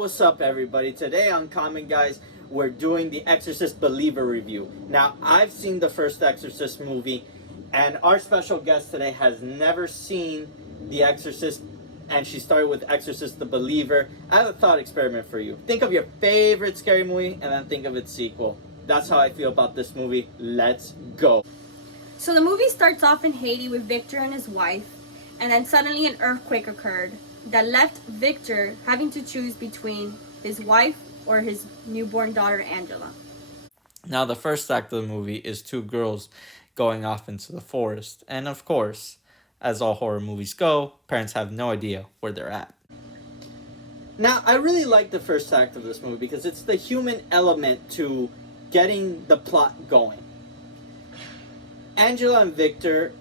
what's up everybody? Today on Common Guys, we're doing the Exorcist Believer review. Now, I've seen the first Exorcist movie, and our special guest today has never seen The Exorcist, and she started with Exorcist the Believer. I have a thought experiment for you. Think of your favorite scary movie, and then think of its sequel. That's how I feel about this movie. Let's go. So the movie starts off in Haiti with Victor and his wife, and then suddenly an earthquake occurred that left Victor having to choose between his wife or his newborn daughter, Angela. Now, the first act of the movie is two girls going off into the forest. And of course, as all horror movies go, parents have no idea where they're at. Now, I really like the first act of this movie because it's the human element to getting the plot going. Angela and Victor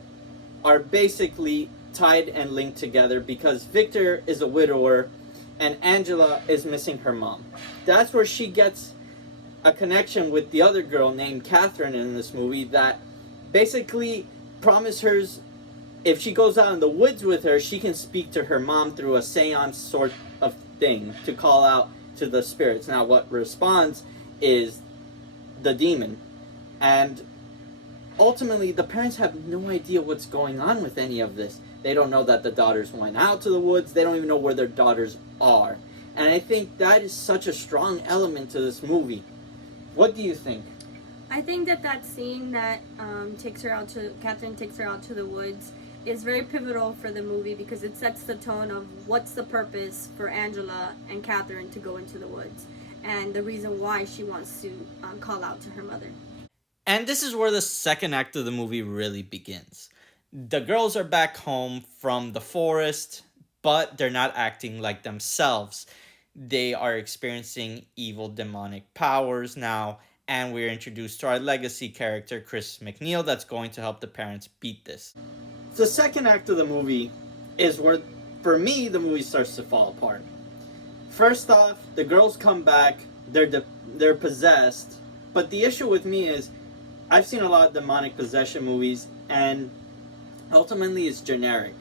are basically tied and linked together because Victor is a widower and Angela is missing her mom. That's where she gets a connection with the other girl named Catherine in this movie that basically promises her if she goes out in the woods with her, she can speak to her mom through a seance sort of thing to call out to the spirits. Now, what responds is the demon. And ultimately, the parents have no idea what's going on with any of this. They don't know that the daughters went out to the woods. They don't even know where their daughters are. And I think that is such a strong element to this movie. What do you think? I think that scene that Catherine takes her out to the woods is very pivotal for the movie because it sets the tone of what's the purpose for Angela and Catherine to go into the woods and the reason why she wants to call out to her mother. And this is where the second act of the movie really begins. The girls are back home from the forest, but they're not acting like themselves. They are experiencing evil demonic powers now, and we're introduced to our legacy character, Chris McNeil, that's going to help the parents beat this. The second act of the movie is where, for me, the movie starts to fall apart. First off, the girls come back, they're possessed, but the issue with me is, I've seen a lot of demonic possession movies, and ultimately it's generic.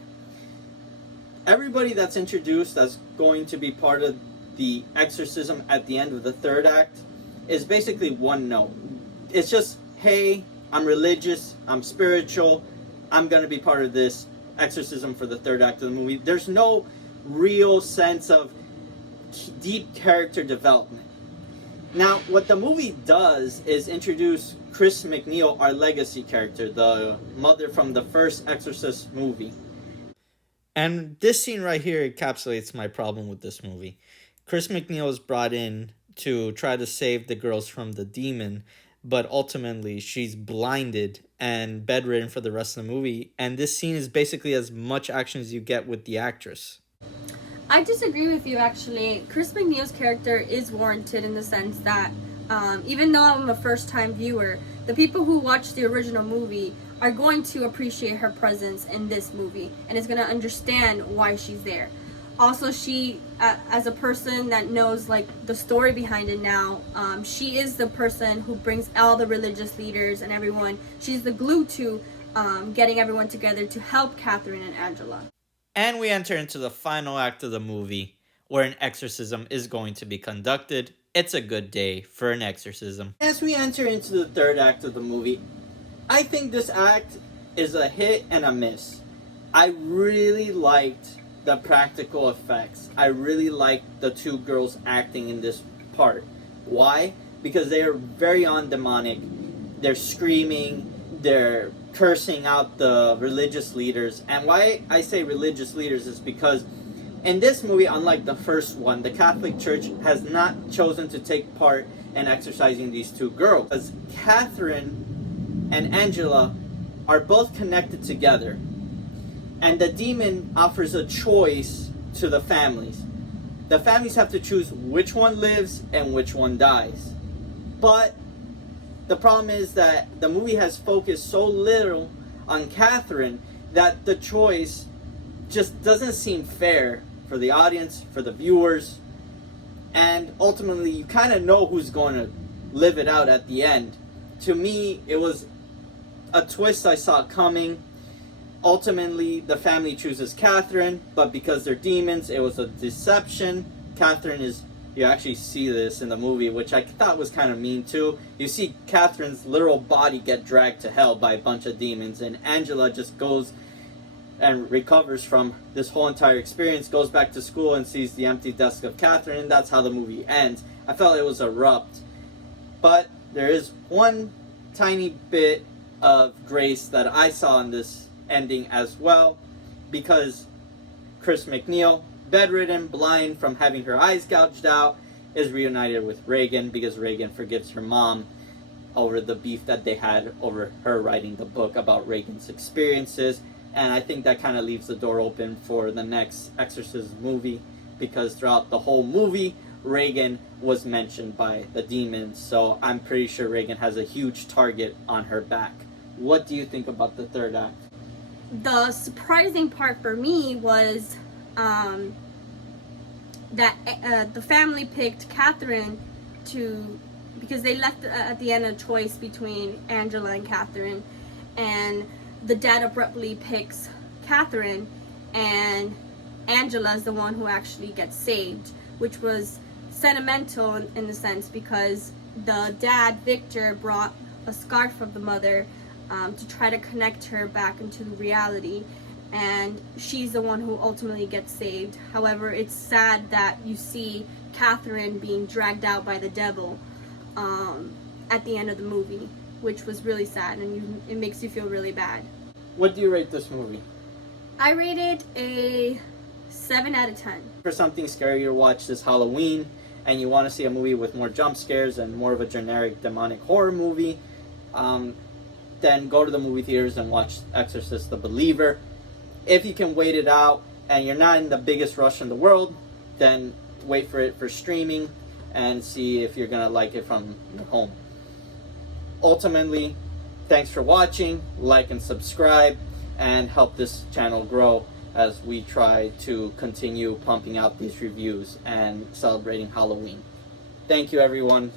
Everybody that's introduced that's going to be part of the exorcism at the end of the third act is basically one note. It's just, hey, I'm religious, I'm spiritual, I'm going to be part of this exorcism for the third act of the movie. There's no real sense of deep character development. Now, what the movie does is introduce Chris McNeil, our legacy character, the mother from the first Exorcist movie. And this scene right here encapsulates my problem with this movie. Chris McNeil is brought in to try to save the girls from the demon, but ultimately she's blinded and bedridden for the rest of the movie. And this scene is basically as much action as you get with the actress. I disagree with you, actually. Chris McNeil's character is warranted in the sense that even though I'm a first-time viewer, the people who watch the original movie are going to appreciate her presence in this movie and is going to understand why she's there. Also, she, as a person that knows like the story behind it now, she is the person who brings all the religious leaders and everyone. She's the glue to getting everyone together to help Catherine and Angela. And we enter into the final act of the movie, where an exorcism is going to be conducted. It's a good day for an exorcism. As we enter into the third act of the movie, I think this act is a hit and a miss. I really liked the practical effects. I really liked the two girls acting in this part. Why? Because they are very on demonic. They're screaming, they're cursing out the religious leaders. And why I say religious leaders is because in this movie, unlike the first one, the Catholic Church has not chosen to take part in exorcising these two girls. Because Catherine and Angela are both connected together. And the demon offers a choice to the families. The families have to choose which one lives and which one dies. But the problem is that the movie has focused so little on Catherine that the choice just doesn't seem fair for the audience, for the viewers, and ultimately you kind of know who's going to live it out at the end. To me, it was a twist I saw coming. Ultimately, the family chooses Catherine, but because they're demons, it was a deception. Catherine is you actually see this in the movie, which I thought was kind of mean too. You see Catherine's literal body get dragged to hell by a bunch of demons, and Angela just goes and recovers from this whole entire experience, goes back to school and sees the empty desk of Catherine, and that's how the movie ends. I felt it was abrupt, but there is one tiny bit of grace that I saw in this ending as well, because Chris McNeil, bedridden, blind from having her eyes gouged out, is reunited with Reagan because Reagan forgives her mom over the beef that they had over her writing the book about Reagan's experiences. And I think that kind of leaves the door open for the next Exorcist movie, because throughout the whole movie, Reagan was mentioned by the demons. So I'm pretty sure Reagan has a huge target on her back. What do you think about the third act? The surprising part for me was that the family picked Catherine because they left at the end a choice between Angela and Catherine, and the dad abruptly picks Catherine, and Angela is the one who actually gets saved, which was sentimental in the sense because the dad, Victor, brought a scarf of the mother to try to connect her back into reality, and she's the one who ultimately gets saved. However, it's sad that you see Catherine being dragged out by the devil at the end of the movie, which was really sad, and it makes you feel really bad. What do you rate this movie? I rated a 7 out of 10. For something scary to watch this Halloween, and you want to see a movie with more jump scares and more of a generic demonic horror movie, then go to the movie theaters and watch Exorcist the Believer. If you can wait it out and you're not in the biggest rush in the world, then wait for it for streaming and see if you're gonna like it from your home. Ultimately, thanks for watching. Like and subscribe and help this channel grow as we try to continue pumping out these reviews and celebrating Halloween. Thank you, everyone.